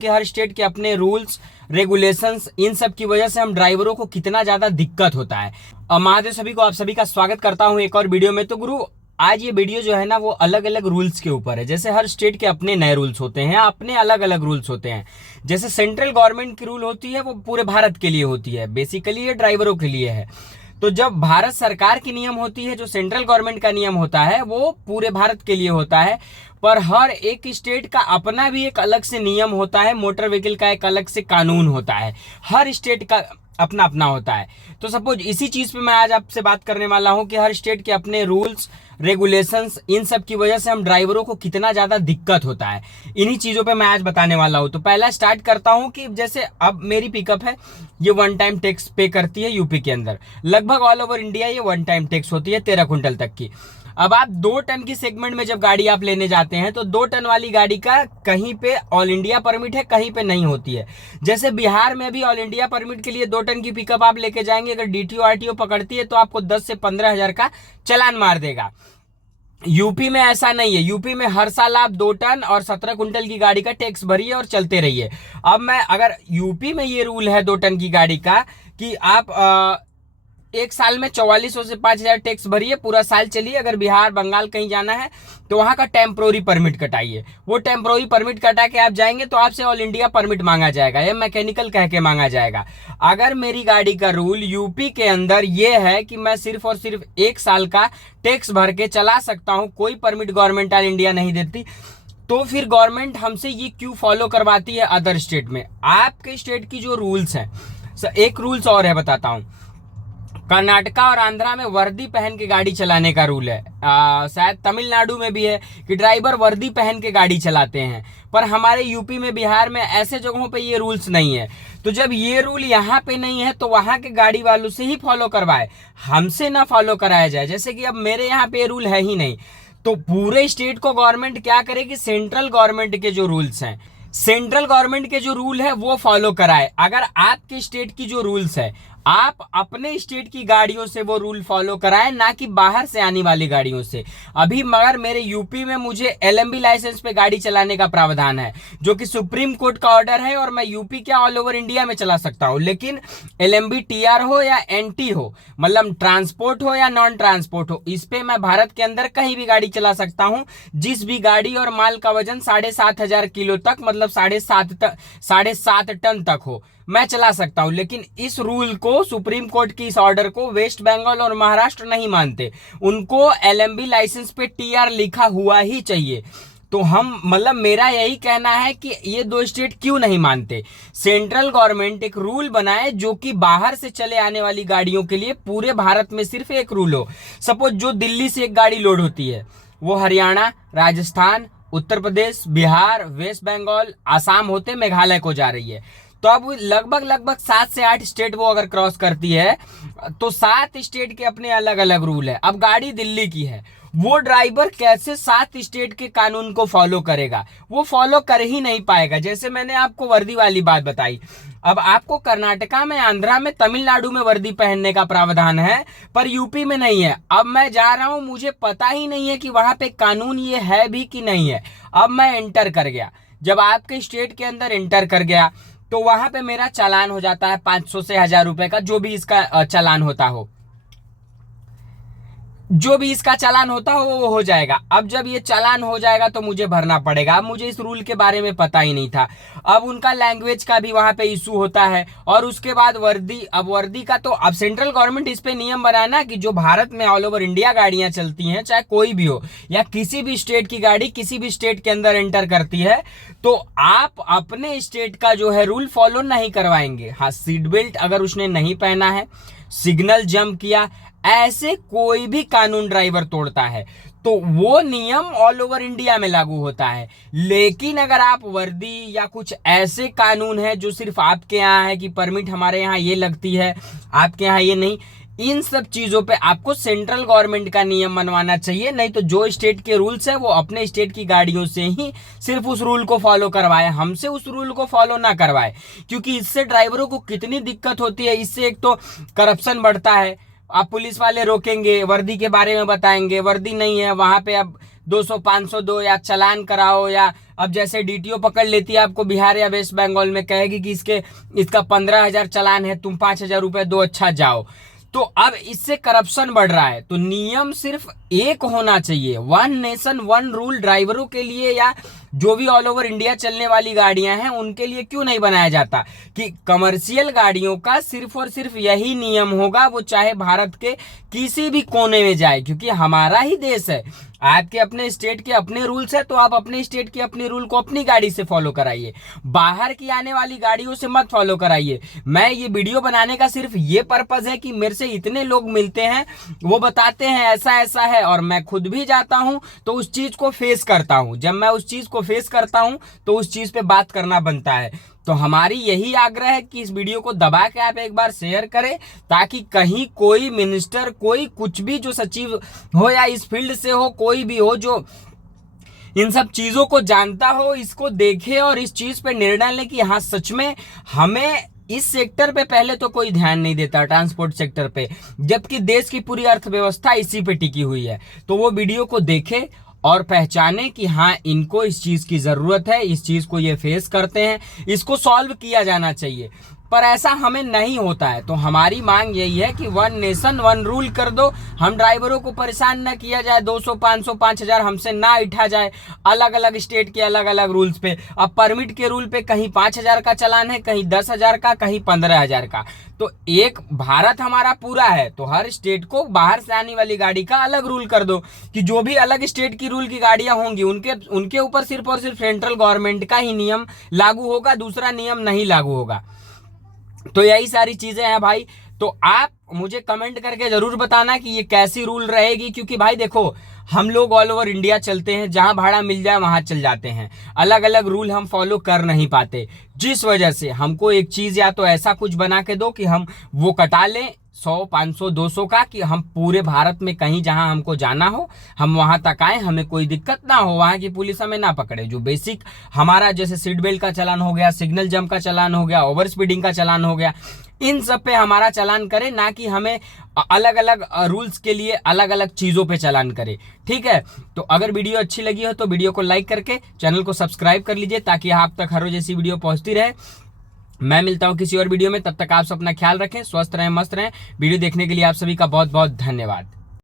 कि हर स्टेट के अपने रूल्स रेगुलेशंस, इन सब की वजह से हम ड्राइवरों को कितना ज्यादा दिक्कत होता है। महादेव सभी को, आप सभी का स्वागत करता हूं एक और वीडियो में। तो गुरु, आज ये वीडियो जो है ना वो अलग अलग रूल्स के ऊपर है। जैसे हर स्टेट के अपने नए रूल्स होते हैं, अपने अलग अलग रूल्स होते हैं। जैसे सेंट्रल गवर्नमेंट की रूल होती है वो पूरे भारत के लिए होती है, बेसिकली ये ड्राइवरों के लिए है। तो जब भारत सरकार की नियम होती है, जो सेंट्रल गवर्नमेंट का नियम होता है वो पूरे भारत के लिए होता है। पर हर एक स्टेट का अपना भी एक अलग से नियम होता है, मोटर व्हीकल का एक अलग से कानून होता है। हर स्टेट का अपना अपना होता है। तो सपोज इसी चीज पे मैं आज आपसे बात करने वाला हूं कि हर स्टेट के अपने रूल्स रेगुलेशंस, इन सब की वजह से हम ड्राइवरों को कितना ज्यादा दिक्कत होता है। इन्हीं चीजों पे मैं आज बताने वाला हूं। तो पहला स्टार्ट करता हूं कि जैसे अब मेरी पिकअप है, ये वन टाइम टैक्स पे करती है यूपी के अंदर। लगभग ऑल ओवर इंडिया ये वन टाइम टैक्स होती है 13 क्विंटल तक की। अब आप 2 टन की सेगमेंट में जब गाड़ी आप लेने जाते हैं तो 2 टन वाली गाड़ी का कहीं पे ऑल इंडिया परमिट है, कहीं पे नहीं होती है। जैसे बिहार में भी ऑल इंडिया परमिट के लिए 2 टन की पिकअप आप लेके जाएंगे, अगर डीटीओ आरटीओ पकड़ती है तो आपको 10 से 15 हजार का चालान मार देगा। यूपी में ऐसा नहीं है। यूपी में हर साल आप 2 टन और 17 क्विंटल की गाड़ी का टैक्स भरिए और चलते रहिए। अब मैं, अगर यूपी में ये रूल है 2 टन की गाड़ी का कि आप एक साल में 4400 से 5000 टैक्स भरिए, पूरा साल चलिए। अगर बिहार बंगाल कहीं जाना है तो वहां का टेम्पोररी परमिट कटाइए। वो टेम्पोररी परमिट कटा के आप जाएंगे तो आपसे ऑल इंडिया परमिट मांगा जाएगा या मैकेनिकल कह के मांगा जाएगा। अगर मेरी गाड़ी का रूल यूपी के अंदर ये है कि मैं सिर्फ और सिर्फ एक साल का टैक्स भर के चला सकता हूं, कोई परमिट गवर्नमेंट ऑल इंडिया नहीं देती, तो फिर गवर्नमेंट हमसे ये क्यों फॉलो करवाती है अदर स्टेट में। आपके स्टेट की जो रूल्स हैं, एक रूल्स और है बताता हूं। कर्नाटका और आंध्रा में वर्दी पहन के गाड़ी चलाने का रूल है। शायद तमिलनाडु में भी है कि ड्राइवर वर्दी पहन के गाड़ी चलाते हैं। पर हमारे यूपी में, बिहार में ऐसे जगहों पे ये रूल्स नहीं है। तो जब ये रूल यहाँ पे नहीं है तो वहां के गाड़ी वालों से ही फॉलो करवाए, हमसे ना फॉलो कराया जाए। जैसे कि अब मेरे यहाँ पे ये रूल है ही नहीं, तो पूरे स्टेट को गवर्नमेंट क्या करे कि सेंट्रल गवर्नमेंट के जो रूल्स हैं, सेंट्रल गवर्नमेंट के जो रूल है वो फॉलो कराए। अगर आपके स्टेट की जो रूल्स है, आप अपने स्टेट की गाड़ियों से वो रूल फॉलो कराएं, ना कि बाहर से आने वाली गाड़ियों से। अभी मगर मेरे यूपी में मुझे एलएमबी लाइसेंस पे गाड़ी चलाने का प्रावधान है, जो कि सुप्रीम कोर्ट का ऑर्डर है, और मैं यूपी क्या ऑल ओवर इंडिया में चला सकता हूं। लेकिन एलएमबी टीआर हो या एनटी हो, मतलब ट्रांसपोर्ट हो या नॉन ट्रांसपोर्ट हो, इस पे मैं भारत के अंदर कहीं भी गाड़ी चला सकता हूं। जिस भी गाड़ी और माल का वजन 7,500 किलो तक, मतलब 7.5 टन तक हो, मैं चला सकता हूं। लेकिन इस रूल को, सुप्रीम कोर्ट की इस ऑर्डर को वेस्ट बंगाल और महाराष्ट्र नहीं मानते। उनको एलएमबी लाइसेंस पे टीआर लिखा हुआ ही चाहिए। तो हम, मतलब मेरा यही कहना है कि ये 2 स्टेट क्यों नहीं मानते। सेंट्रल गवर्नमेंट एक रूल बनाए जो कि बाहर से चले आने वाली गाड़ियों के लिए पूरे भारत में सिर्फ एक रूल हो। सपोज जो दिल्ली से एक गाड़ी लोड होती है, वो हरियाणा, राजस्थान, उत्तर प्रदेश, बिहार, वेस्ट बंगाल, आसाम होते मेघालय को जा रही है। तो अब लगभग 7 से 8 स्टेट वो अगर क्रॉस करती है तो 7 स्टेट के अपने अलग अलग रूल है। अब गाड़ी दिल्ली की है, वो ड्राइवर कैसे 7 स्टेट के कानून को फॉलो करेगा? वो फॉलो कर ही नहीं पाएगा। जैसे मैंने आपको वर्दी वाली बात बताई, अब आपको कर्नाटका में, आंध्रा में, तमिलनाडु में वर्दी पहनने का प्रावधान है, पर यूपी में नहीं है। अब मैं जा रहा हूं, मुझे पता ही नहीं है कि वहां पे कानून ये है भी कि नहीं है। अब मैं एंटर कर गया, जब आपके स्टेट के अंदर एंटर कर गया तो वहां पे मेरा चालान हो जाता है 500 से 1000 रुपए का, जो भी इसका चालान होता हो, जो भी इसका चालान होता हो वो हो जाएगा। अब जब ये चालान हो जाएगा तो मुझे भरना पड़ेगा। अब मुझे इस रूल के बारे में पता ही नहीं था। अब उनका लैंग्वेज का भी वहां पे इशू होता है, और उसके बाद वर्दी। अब वर्दी का तो अब सेंट्रल गवर्नमेंट इस पे नियम बनाना कि जो भारत में ऑल ओवर इंडिया गाड़ियां चलती हैं, चाहे कोई भी हो, या किसी भी स्टेट की गाड़ी किसी भी स्टेट के अंदर एंटर करती है, तो आप अपने स्टेट का जो है रूल फॉलो नहीं करवाएंगे। हाँ, सीट बेल्ट अगर उसने नहीं पहना है, सिग्नल जंप किया, ऐसे कोई भी कानून ड्राइवर तोड़ता है तो वो नियम ऑल ओवर इंडिया में लागू होता है। लेकिन अगर आप वर्दी या कुछ ऐसे कानून है जो सिर्फ आपके यहाँ है कि परमिट हमारे यहाँ ये लगती है, आपके यहाँ ये नहीं, इन सब चीजों पे आपको सेंट्रल गवर्नमेंट का नियम मनवाना चाहिए। नहीं तो जो स्टेट के रूल्स है वो अपने स्टेट की गाड़ियों से ही सिर्फ उस रूल को फॉलो करवाए, हमसे उस रूल को फॉलो ना करवाए। क्योंकि इससे ड्राइवरों को कितनी दिक्कत होती है। इससे एक तो करप्शन बढ़ता है। आप पुलिस वाले रोकेंगे, वर्दी के बारे में बताएंगे, वर्दी नहीं है वहां पे, अब 200 500 दो, या चालान कराओ, या अब जैसे डीटीओ पकड़ लेती है आपको बिहार या वेस्ट बंगाल में, कहेगी कि इसका 15,000 चालान है, तुम 5,000 रुपए दो, अच्छा जाओ। तो अब इससे करप्शन बढ़ रहा है। तो नियम सिर्फ एक होना चाहिए, वन नेशन वन रूल ड्राइवरों के लिए, या जो भी ऑल ओवर इंडिया चलने वाली गाड़ियां हैं उनके लिए क्यों नहीं बनाया जाता कि कमर्शियल गाड़ियों का सिर्फ और सिर्फ यही नियम होगा, वो चाहे भारत के किसी भी कोने में जाए, क्योंकि हमारा ही देश है। आपके अपने स्टेट के अपने रूल्स है, तो आप अपने स्टेट के अपने रूल को अपनी गाड़ी से फॉलो कराइए, बाहर की आने वाली गाड़ियों से मत फॉलो कराइए। मैं ये वीडियो बनाने का सिर्फ ये पर्पज है कि मेरे से इतने लोग मिलते हैं, वो बताते हैं ऐसा ऐसा है, और मैं खुद भी जाता हूं तो उस चीज को फेस करता हूं। जब मैं उस चीज को फेस करता हूं तो उस चीज पे बात करना बनता है। तो हमारी यही आग्रह है कि इस वीडियो को दबा के आप एक बार शेयर करें, ताकि कहीं कोई मिनिस्टर, कोई कुछ भी जो सचिव हो या इस फील्ड से हो, कोई भी हो जो इन सब चीजों को जानता हो, इसको देखे और इस चीज पे निर्णय ले कि हाँ सच में हमें इस सेक्टर पे पहले तो कोई ध्यान नहीं देता, ट्रांसपोर्ट सेक्टर पे, जबकि देश की पूरी अर्थव्यवस्था इसी पे टिकी हुई है। तो वो वीडियो को देखे और पहचाने कि हाँ इनको इस चीज की जरूरत है, इस चीज को ये फेस करते हैं, इसको सॉल्व किया जाना चाहिए। पर ऐसा हमें नहीं होता है। तो हमारी मांग यही है कि वन नेशन वन रूल कर दो, हम ड्राइवरों को परेशान न किया जाए, 200 500 5,000 हमसे ना उठा जाए अलग अलग स्टेट के अलग अलग रूल्स पे। अब परमिट के रूल पे कहीं 5,000 का चालान है, कहीं 10,000 का, कहीं 15,000 का। तो एक भारत हमारा पूरा है, तो हर स्टेट को बाहर से आने वाली गाड़ी का अलग रूल कर दो, कि जो भी अलग स्टेट की रूल की गाड़ियां होंगी उनके ऊपर सिर्फ और सिर्फ सेंट्रल गवर्नमेंट का ही नियम लागू होगा, दूसरा नियम नहीं लागू होगा। तो यही सारी चीजें हैं भाई। तो आप मुझे कमेंट करके जरूर बताना कि ये कैसी रूल रहेगी, क्योंकि भाई देखो हम लोग ऑल ओवर इंडिया चलते हैं, जहां भाड़ा मिल जाए वहां चल जाते हैं, अलग अलग रूल हम फॉलो कर नहीं पाते, जिस वजह से हमको एक चीज या तो ऐसा कुछ बना के दो कि हम वो कटा लें 100 500 200 का, कि हम पूरे भारत में कहीं जहां हमको जाना हो हम वहां तक आए, हमें कोई दिक्कत ना हो, वहां की पुलिस हमें ना पकड़े। जो बेसिक हमारा जैसे सीट बेल्ट का चालान हो गया, सिग्नल जंप का चालान हो गया, ओवर स्पीडिंग का चालान हो गया, इन सब पे हमारा चालान करे, ना कि हमें अलग अलग रूल्स के लिए अलग अलग चीजों पे चालान करे। ठीक है, तो अगर वीडियो अच्छी लगी हो तो वीडियो को लाइक करके चैनल को सब्सक्राइब कर लीजिए, ताकि आप तक हर रोज ऐसी वीडियो पहुंचती रहे। मैं मिलता हूं किसी और वीडियो में, तब तक आप सब अपना ख्याल रखें, स्वस्थ रहें, मस्त रहें। वीडियो देखने के लिए आप सभी का बहुत बहुत धन्यवाद।